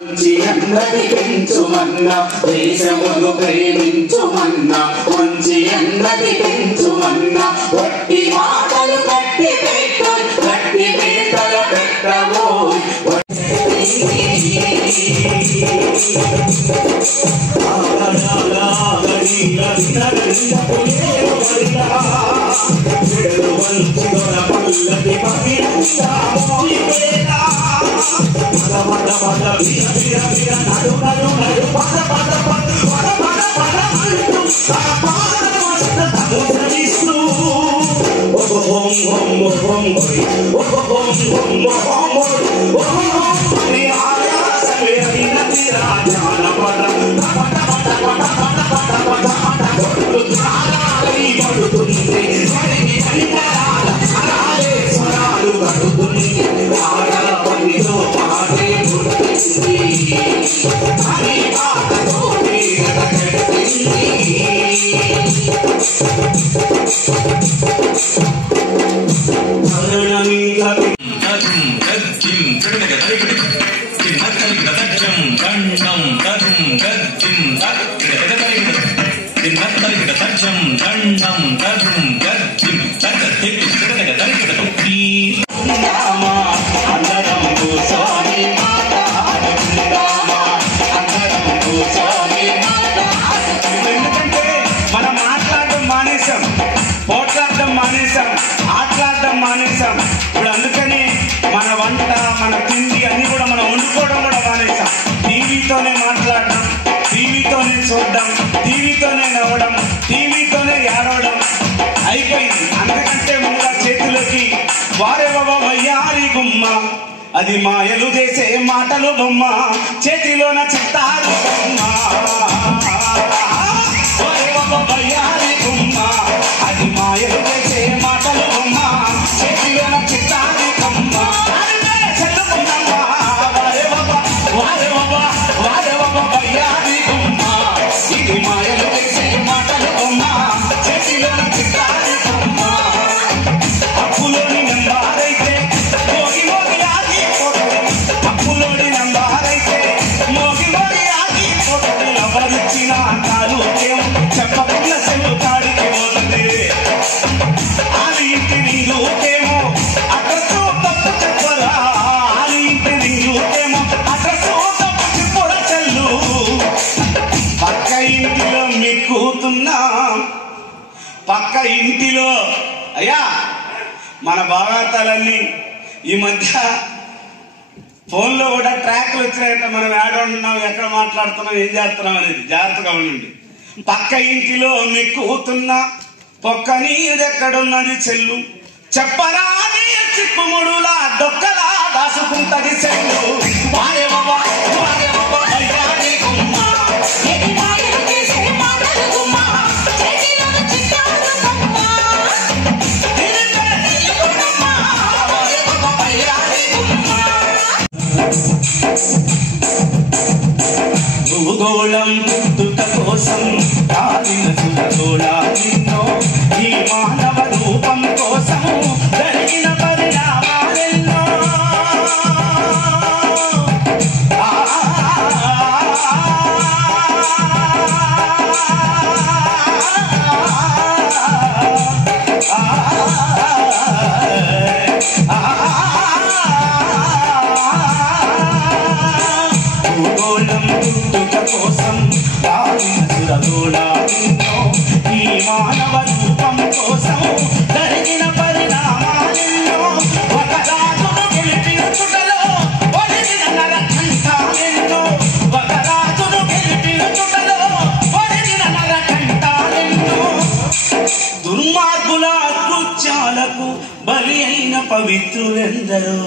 మంచి పెంచుమన్నా దేశమును ప్రేమించుమన్నా మంచి అన్నది పెంచుమన్నా వట్టి మాటలు కట్టి పెట్టలు పెట్టవో పోట్లాడడం మానేశాం, ఆటలాడడం మానేశాం. ఇప్పుడు అందుకని మన వంట మన తిండి అన్ని కూడా మనం వండుకోవడం కూడా మానేశాం. టీవీతోనే మాట్లాడడం, టీవీతోనే చూడడం, టీవీతోనే నవ్వడం, టీవీతోనే ఏడవడం అయిపోయింది. అందుకంటే ముందుగా చేతిలోకి వారెవ వయ్యారి గుమ్మ, అది మాయలు చేసే మాటలు బొమ్మ, చేతిలోన చిత్తారు బొమ్మ. వయ్యారి గుమ్మ, అది మాయలు చేసే మాటలు బొమ్మ, చేతిలోన చిత్తారు బొమ్మ. వయ్యారి గుమ్మ, ఇది మాయలు చేసే మాటలు బొమ్మ, చేతిలోన చిత్తారు బొమ్మ. అప్పులోని నంబారైతే మోగి మోగి ఆగిపోతుంది, అప్పులోని నంబారైతే మోగి మోగి ఆగిపోతుంది. ఎవరిచ్చిన కాలు చెప్పకుండా చెల్లు కాడికి పోతుంది. ఆలి ఇంటి నీళ్ళకేమో అడ్రస్ తప్పు చెప్పరా, ఆలి ఇంటి నీళ్ళకేమో అడ్రస్ తప్పు చెప్పురా చెల్లు. పక్క ఇంటిలో మిక్కుతున్నా, పక్క ఇంటిలో అయ్యా మన భాగాతాలన్నీ ఈ మధ్య ఫోన్లో కూడా ట్రాక్లు వచ్చినాయంటే మనం ఏడున్నాం, ఎక్కడ మాట్లాడుతున్నాం, ఏం చేస్తున్నాం అనేది జాగ్రత్తగా ఉండండి. పక్క ఇంటిలో మిక్కుతున్నా పొక్క నీరెక్కడున్నది చెల్లు, చెప్పరా నీ చిక్కుముడులా డొక్కలా దాసుకుంటది చెల్లు. భూగోళం పుట్టుక కోసం కాలిన సురగోళా నిన్నో, ఈ మానవ రూపం కోసం జరిగిన పరిణామాలెన్నో. భూగోళం పుట్టుక కోసం కాలిన సురగోళా నిన్నో, ఈ మానవ రూపం కోసం జరిగిన పరిణామాలెన్నో. ఒక రాజును గెలిపించుటలో ఒడిగిన నరకంఠాలెన్నో, ఒక రాజును గెలిపించుటలో ఒడిగిన నరకంఠాలెన్నో. దుర్మార్గుల కృత్యాలకు బలి అయిన పవిత్రులెందరో,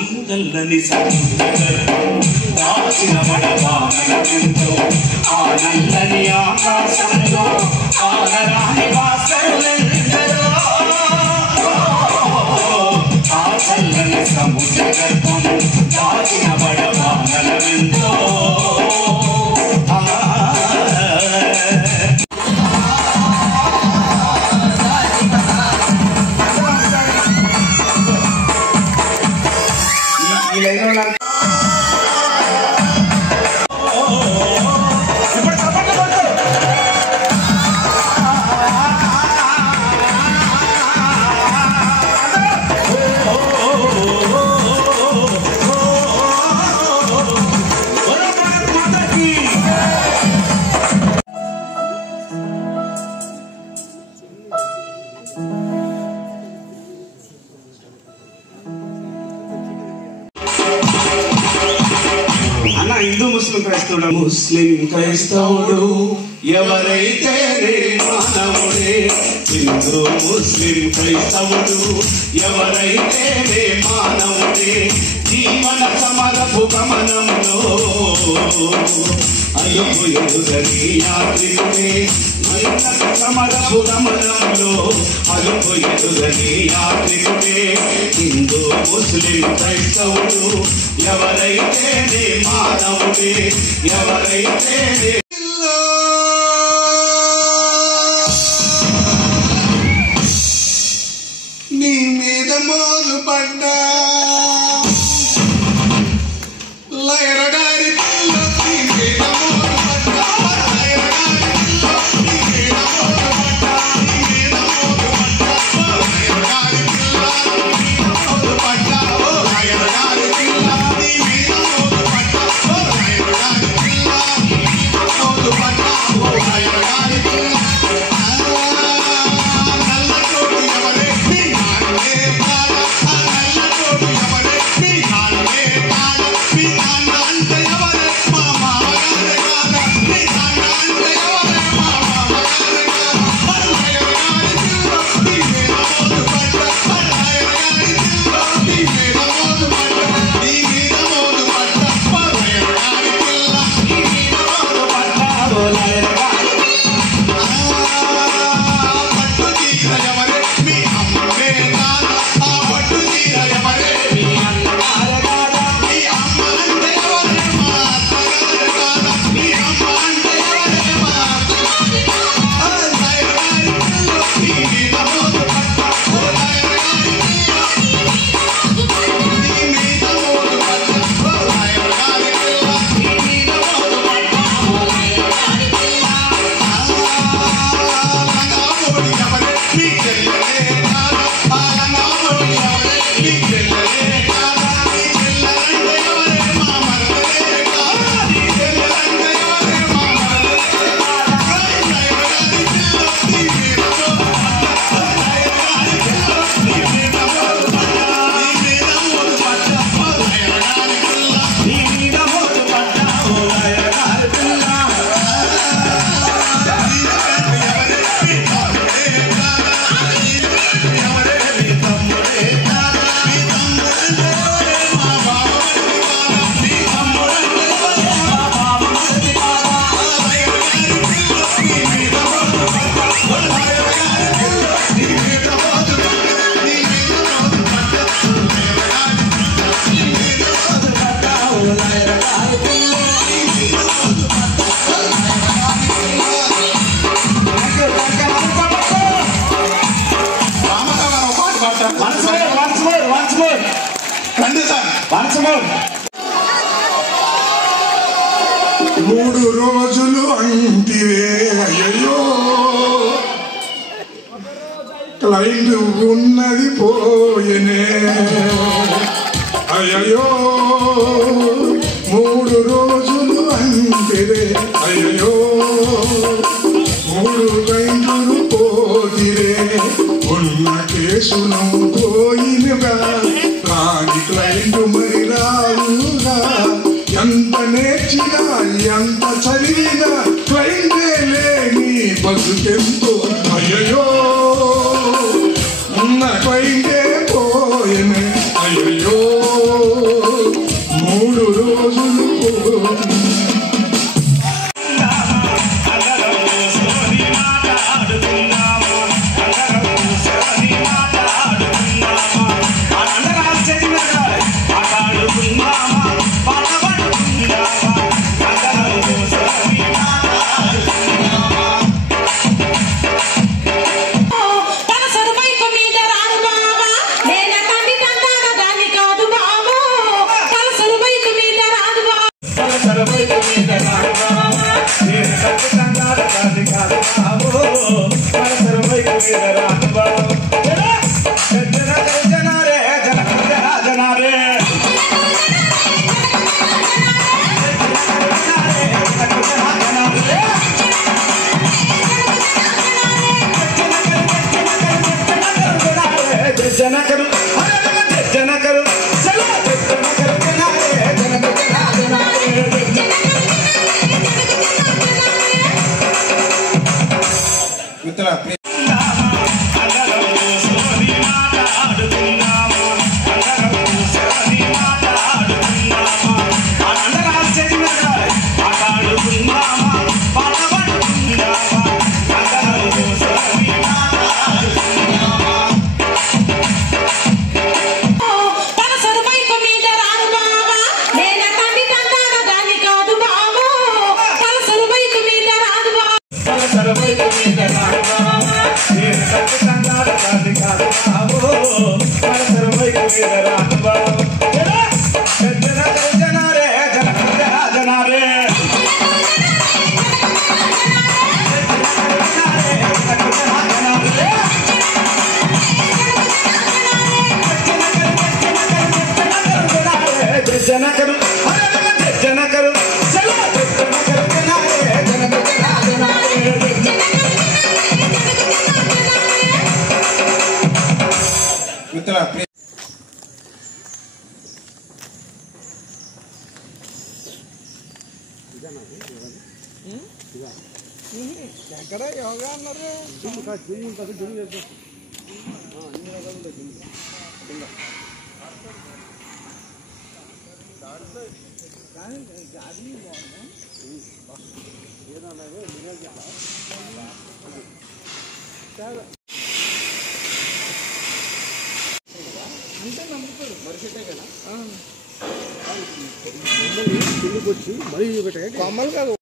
ఈ తెల్లని సముద్రగర్భం దాచిన వడవానలెంతో, ఆ నల్లని ఆకాశంలో ఆనరాని భాస్కరులెందరో. ఆ చల్లని సముద్రగర్భం దాచిన వడవానలెంతో. ఈ లైన్ హిందూ ముస్లిం క్రైస్తవుడు ముస్లిం క్రైస్తవుడు ఎవరైతే మానవుడే హిందూ ముస్లిం క్రైస్తవుడు ఎవరైతే మానవుడే జీవన సమరపు గమనంలో అలుపు ఎదుగని యాత్రికుడే సమరపు గమనంలో అలుపు ఎదుగని యాత్రికుడే హిందూ ముస్లిం క్రైస్తవుడు ఎవరైతే మానవుడే ఎవరైతే నీ మీద మోజు పడ్డా లయరగారి పిల్ల నీ మీద మోజు పడ్డా లయరగారి పిల్ల నీ మీద మోజు పడ్డా నీ మీద మోజు పడ్డా లయరగారి పిల్ల నీ మీద మోజు పడ్డా లయరగారి పిల్ల నీ మీద మోజు పడ్డా లయరగారి పిల్ల నీ మీద మోజు పడ్డా లయరగారి పిల్ల మూడు రోజులు అంటివే అయ్యో క్లైంట్ ఉన్నది పోయనే అయ్యో 3 రోజులు అంటివే అయ్యో 3 క్లైంట్లు పోతిరే ఉన్న కేసును పోయినగా రాని క్లైంట్ మరి రావుగా ఎంత నేర్చినా ఎంత చదివినా క్లైంటే లేని బతుకెంతో అయ్యో ఉన్న క్లైంటే పోయనే అయ్యో 3 రోజులు ఎక్కడ యోగా అన్నారు జిమ్ ఉంటుంది జిమ్ చేస్తాం ఇన్ని రకాలు ఉంటాయి జిమ్ కింద కానీ అది బాగుంది ఏదన్నా అంటే నమ్ముతారు మరిచెట్టే కదా కిందకి వచ్చి మరీ పెట్టే కొమ్మలు కాదు